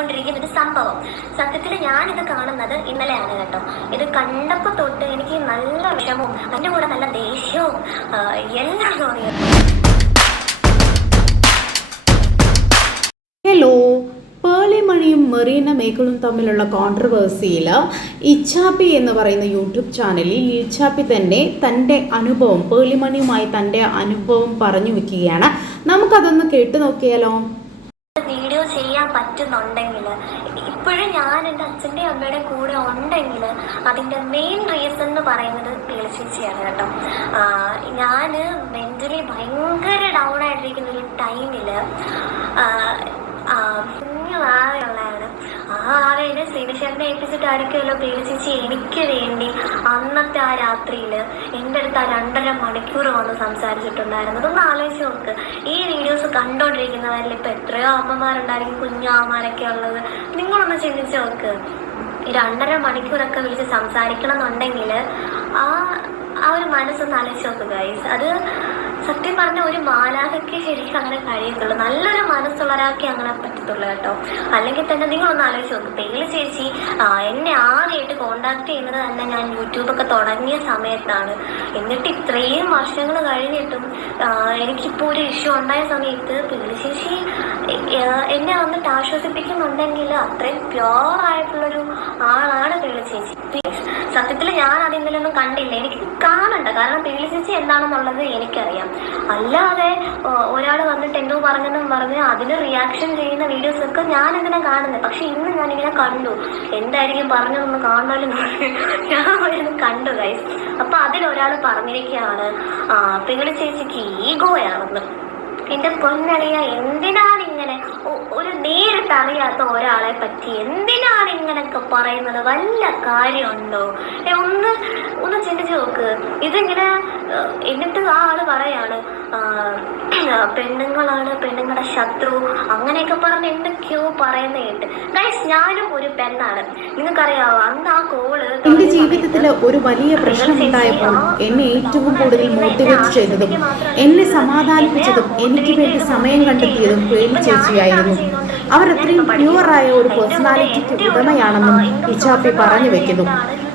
പോയിക്കൊണ്ടിരിക്കുന്ന ഒരു സംഭവം. സത്യത്തിൽ ഇത് കാണുന്നത് ഇന്നലെയാണ് കേട്ടോ. ഇത് കണ്ടപ്പോൾ തൊട്ട് എനിക്ക് നല്ല വിഷമവും അതിന്റെ കൂടെ നല്ല ദേഷ്യവും എല്ലാം തോന്നിയത് ഹലോ പേളിമണിയും മെറീന മേഖലും തമ്മിലുള്ള കോൺട്രവേഴ്സിയിൽ ഇച്ചാപ്പി എന്ന് പറയുന്ന യൂട്യൂബ് ചാനലിൽ ഇച്ചാപ്പി തന്നെ തന്റെ അനുഭവം പേളിമണിയുമായി തന്റെ അനുഭവം പറഞ്ഞു വെക്കുകയാണ് നമുക്കതൊന്ന് കേട്ടു നോക്കിയാലോ? വീഡിയോ ചെയ്യാൻ പറ്റുന്നുണ്ടെങ്കിൽ ഇപ്പോഴും ഞാൻ എന്റെ അച്ഛന്റെ അമ്മയുടെ കൂടെ ഉണ്ടെങ്കിൽ അതിന്റെ മെയിൻ റീസൺ എന്ന് പറയുന്നത് പേളിച്ചേച്ചിയാണ് കേട്ടോ. ഞാൻ മെന്റലി ഭയങ്കര ഡൗൺ ആയിട്ടിരിക്കുന്ന ഒരു ടൈമിൽ കുഞ്ഞു ആവയുള്ളതാണ് ആ ആവേനെ ശ്രീനിശേഖരനെ ഏൽപ്പിച്ചിട്ടായിരിക്കുമല്ലോ പേളിച്ചേച്ചി എനിക്ക് വേണ്ടി. അന്നത്തെ ആ രാത്രിയിൽ എന്റെ അടുത്ത് ആ രണ്ടര മണിക്കൂർ വന്ന് സംസാരിച്ചിട്ടുണ്ടായിരുന്നു. അതൊന്ന് ആലോചിച്ച് നോക്ക്. ഈ വീഡിയോസ് കണ്ടുകൊണ്ടിരിക്കുന്നവരിൽ ഇപ്പം എത്രയോ അമ്മമാരുണ്ടായിരിക്കും കുഞ്ഞാമ്മമാരൊക്കെ ഉള്ളത്. നിങ്ങളൊന്ന് ചിന്തിച്ച് നോക്ക്. ഈ രണ്ടര മണിക്കൂറൊക്കെ വിളിച്ച് സംസാരിക്കണം എന്നുണ്ടെങ്കിൽ ആ ആ ഒരു മനസ്സൊന്ന് ആലോചിച്ച് നോക്ക് ഗൈസ് അത് സത്യം പറഞ്ഞ ഒരു മാലാഖയ്ക്ക് ശരിക്കും അങ്ങനെ കഴിയത്തുള്ളൂ. നല്ലൊരു മനസ്സുള്ള ഒരാൾക്ക് അങ്ങനെ പറ്റത്തുള്ളൂ കേട്ടോ. അല്ലെങ്കിൽ തന്നെ നിങ്ങളൊന്ന് ആലോചിച്ച് നോക്ക്. പേര് ചേച്ചി എന്നെ ആദ്യമായിട്ട് കോണ്ടാക്ട് ചെയ്യുന്നത് തന്നെ ഞാൻ യൂട്യൂബൊക്കെ തുടങ്ങിയ സമയത്താണ്. എന്നിട്ട് ഇത്രയും വർഷങ്ങൾ കഴിഞ്ഞിട്ടും എനിക്കിപ്പോ ഒരു ഇഷ്യൂ ഉണ്ടായ സമയത്ത് പേര് ചേച്ചി എന്നെ വന്നിട്ട് ആശ്വസിപ്പിക്കുന്നുണ്ടെങ്കിൽ അത്രയും പ്യോർ ആയിട്ടുള്ളൊരു ആളാണ് പേളി ചേച്ചി. സത്യത്തിൽ ഞാൻ അത് ഇന്നലെയൊന്നും കണ്ടില്ല. എനിക്ക് കാണണ്ട. കാരണം പേളി ചേച്ചി എന്താണെന്നുള്ളത് എനിക്കറിയാം. അല്ലാതെ ഒരാൾ വന്നിട്ട് എന്തോ പറഞ്ഞെന്നും പറഞ്ഞ് അതിന് റിയാക്ഷൻ ചെയ്യുന്ന വീഡിയോസ് ഒക്കെ ഞാൻ ഇങ്ങനെ കാണുന്നത് പക്ഷെ ഇന്ന് ഞാൻ ഇങ്ങനെ കണ്ടു. എന്തായിരിക്കും പറഞ്ഞതൊന്ന് കാണാലും ഞാൻ അവരൊന്ന് കണ്ടു ഗൈസ് അപ്പൊ അതിലൊരാൾ പറഞ്ഞിരിക്കുകയാണ് പേളി ചേച്ചിക്ക് ഈഗോയാണെന്ന്. എന്റെ പൊന്നറിയ എന്തിനാണ് ഇങ്ങനെ ഒ- ഒരു നേരിട്ട് അറിയാത്ത ഒരാളെ പറ്റി എന്തിനാണ് ഇങ്ങനൊക്കെ പറയുന്നത്? വല്ല കാര്യമുണ്ടോ? ഒന്ന് ഒന്ന് ചിന്തിച്ചു നോക്ക്. ഇതിങ്ങനെ എന്നിട്ട് ആ ആൾ പറയാണ് പെണ്ണുങ്ങളാണ് പെണ്ണുങ്ങളുടെ ശത്രു. അങ്ങനെയൊക്കെ പറഞ്ഞ് എന്തൊക്കെയോ പറയുന്ന കേട്ട്. ഗൈസ് ഞാനും ഒരു പെണ്ണാണ്. നിങ്ങൾക്കറിയാവോ അന്ന് ആ കോൾ എന്റെ ജീവിതത്തിൽ ഒരു വലിയ പ്രശ്നം ഉണ്ടായപ്പോൾ എന്നെ ഏറ്റവും കൂടുതൽ മോട്ടിവേറ്റ് ചെയ്തതും എന്നെ സമാധാനിപ്പിച്ചതും എനിക്ക് വേണ്ടി സമയം കണ്ടെത്തിയതും പേടി ചേച്ചിയായിരുന്നു അവർ അത്രയും പ്യുവറായ ഒരു പേഴ്സണാലിറ്റിക്ക് ഉടമയാണെന്നും ഇച്ചാപ്പി പറഞ്ഞു വെക്കുന്നു.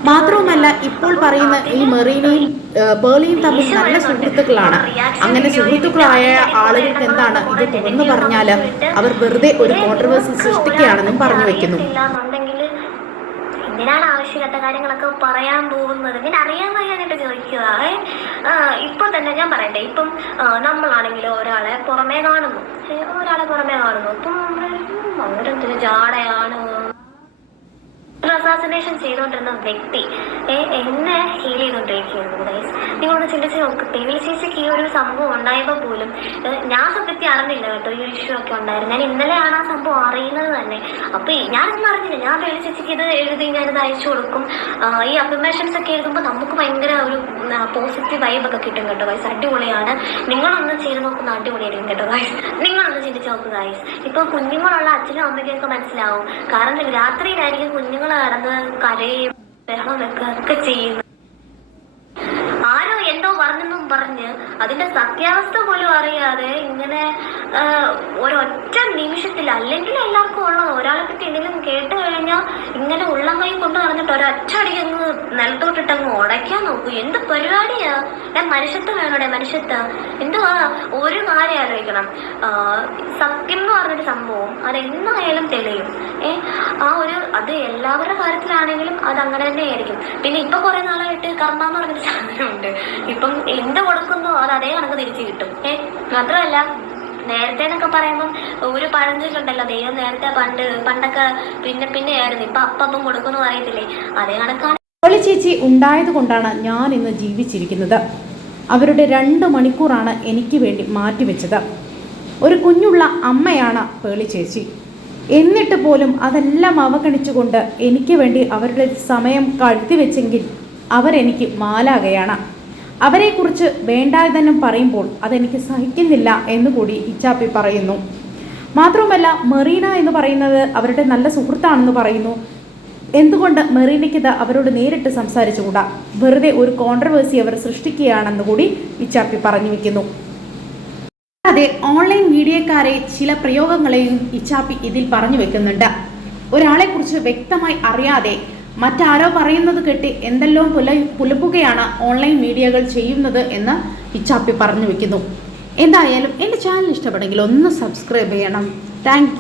മാത്രവുമല്ല ഇപ്പോൾ പറയുന്ന ഈ മെറീനയും ബേളിയും തമ്മിൽ നല്ല സുഹൃത്തുക്കളാണ്. അങ്ങനെ സുഹൃത്തുക്കളായ ആളുകൾക്ക് എന്താണ് ഇത് തുറന്നു പറഞ്ഞാൽ അവർ വെറുതെ ഒരു കോൺട്രവേഴ്സി സൃഷ്ടിക്കുകയാണെന്നും പറഞ്ഞു വെക്കുന്നു. എന്തിനാണ് ആവശ്യമില്ലാത്ത കാര്യങ്ങളൊക്കെ പറയാൻ പോകുന്നത്? ഇങ്ങനെ അറിയാൻ വയ്യാനായിട്ട് ചോദിക്കുക. ഇപ്പൊ തന്നെ ഞാൻ പറയട്ടെ. ഇപ്പം നമ്മളാണെങ്കിലും ഒരാളെ പുറമേ കാണുന്നു. ഒരാളെ പുറമേ കാണുന്നു. ഇപ്പം അവരെന്തൊരു ജാടയാണ്? അസാസിനേഷൻ ചെയ്തുകൊണ്ടിരുന്ന വ്യക്തി എന്നെ ഹീൽ ചെയ്തുകൊണ്ടിരിക്കുകയായിരുന്നു ഗൈസ് നിങ്ങളൊന്ന് ചിന്തിച്ച് നോക്ക് പേളി ചേച്ചിക്ക് ഈ ഒരു സംഭവം ഉണ്ടായപ്പോൾ പോലും ഞാൻ സത്യത്തിൽ അറിഞ്ഞില്ല കേട്ടോ ഈ ഇഷ്യൂ ഒക്കെ ഉണ്ടായിരുന്നു. ഞാൻ ഇന്നലെയാണ് ആ സംഭവം അറിയുന്നത് തന്നെ. അപ്പൊ ഞാനൊന്നും അറിഞ്ഞില്ല. ഞാൻ പേളി ചേച്ചിക്ക് ഇത് എഴുതി ഞാനിത് അയച്ചു കൊടുക്കും. ഈ അഫർമേഷൻസ് ഒക്കെ എഴുതുമ്പോൾ നമുക്ക് ഭയങ്കര ഒരു പോസിറ്റീവ് വൈബ് ഒക്കെ കിട്ടും കേട്ടോ ഗൈസ് അടിപൊളിയാണ്. നിങ്ങളൊന്ന് ചെയ്ത് നോക്കുന്ന അടിപൊളിയായിരിക്കും കേട്ടോ ഗൈസ് നിങ്ങളൊന്ന് ചിന്തിച്ച് നോക്കുക ഗൈസ് ഇപ്പൊ കുഞ്ഞുങ്ങളുള്ള അച്ഛനും അമ്മയ്ക്കൊക്കെ മനസ്സിലാവും. കാരണം രാത്രിയിലായിരിക്കും കുഞ്ഞുങ്ങൾ കടന്ന് കരയും ബഹളം വെക്കുക ഒക്കെ ചെയ്യുന്നത് ആരോ എന്തോ പറഞ്ഞെന്നും പറഞ്ഞ് അതിന്റെ സത്യാവസ്ഥ പോലും അറിയാതെ ഇങ്ങനെ ഒരൊറ്റ നിമിഷത്തിൽ അല്ലെങ്കിൽ എല്ലാവർക്കും ഉള്ളത്. ഒരാളെ പറ്റി എന്തെങ്കിലും കേട്ട് കഴിഞ്ഞാൽ ഇങ്ങനെ ഉള്ളം കൊണ്ടു നടന്നിട്ട് ഒരൊറ്റടി അങ്ങ് നിലത്തോട്ടിട്ട് അങ്ങ് ഉടയ്ക്കാൻ നോക്കൂ. എന്ത് പരിപാടിയാ? ഞാൻ മനുഷ്യത്വം വേണോടെ? മനുഷ്യത്ത് എന്തുവാ? ഒരു കാര്യം ആലോചിക്കണം. സത്യം എന്ന് പറഞ്ഞൊരു സംഭവം അത് എന്നായാലും തെളിയും. ഏ ആ ഒരു അത് എല്ലാവരുടെ കാര്യത്തിലാണെങ്കിലും അത് അങ്ങനെ തന്നെ ആയിരിക്കും പിന്നെ ഇപ്പൊ കുറെ നാളായിട്ട് കർമ്മ എന്ന് പറഞ്ഞൊരു സാധനമുണ്ട്. ഇപ്പം എന്ത് കൊടുക്കുന്നു അത് അതേ കണക്ക് തിരിച്ചു കിട്ടും. ഏ മാത്രമല്ല നേരത്തെ എന്നൊക്കെ പറയുമ്പം ഒരു പഴഞ്ചൊല്ലുണ്ടല്ലോ ദൈവം നേരത്തെ പണ്ട് പണ്ടൊക്കെ പിന്നെ പിന്നെ ആയിരുന്നു ഇപ്പൊ അപ്പം കൊടുക്കുന്നു പറയത്തില്ലേ അതേ കണക്കാണ്. ഒളി ചേച്ചി ഉണ്ടായത് കൊണ്ടാണ് ഞാൻ ഇന്ന് ജീവിച്ചിരിക്കുന്നത്. അവരുടെ രണ്ട് മണിക്കൂറാണ് എനിക്ക് വേണ്ടി മാറ്റിവെച്ചത്. ഒരു കുഞ്ഞുള്ള അമ്മയാണ് പേളി ചേച്ചി. എന്നിട്ട് പോലും അതെല്ലാം അവഗണിച്ചുകൊണ്ട് എനിക്ക് വേണ്ടി അവരുടെ സമയം കഴുത്തി വെച്ചെങ്കിൽ അവരെനിക്ക് മാലാകയാണ്. അവരെക്കുറിച്ച് വേണ്ടായതെന്നും പറയുമ്പോൾ അതെനിക്ക് സഹിക്കുന്നില്ല എന്ന് കൂടി ഇച്ചാപ്പി പറയുന്നു. മാത്രവുമല്ല മെറീന എന്ന് പറയുന്നത് അവരുടെ നല്ല സുഹൃത്താണെന്ന് പറയുന്നു. എന്തുകൊണ്ട് മെറീനയ്ക്ക് അവരോട് നേരിട്ട് സംസാരിച്ചുകൂടാ? വെറുതെ ഒരു കോൺട്രവേഴ്സി അവർ സൃഷ്ടിക്കുകയാണെന്ന് കൂടി ഇച്ചാപ്പി പറഞ്ഞു വെക്കുന്നു. അതെ ഓൺലൈൻ മീഡിയക്കാരെ ചില പ്രയോഗങ്ങളെയും ഇച്ചാപ്പി ഇതിൽ പറഞ്ഞു വെക്കുന്നുണ്ട്. ഒരാളെക്കുറിച്ച് വ്യക്തമായി അറിയാതെ മറ്റാരോ പറയുന്നത് കെട്ടി എന്തെല്ലാം പുല പുലപ്പുകയാണ് ഓൺലൈൻ മീഡിയകൾ ചെയ്യുന്നത് എന്ന് ഇച്ചാപ്പി പറഞ്ഞു വെക്കുന്നു. എന്തായാലും എന്റെ ചാനൽ ഇഷ്ടപ്പെടുമെങ്കിൽ ഒന്ന് സബ്സ്ക്രൈബ് ചെയ്യണം. താങ്ക്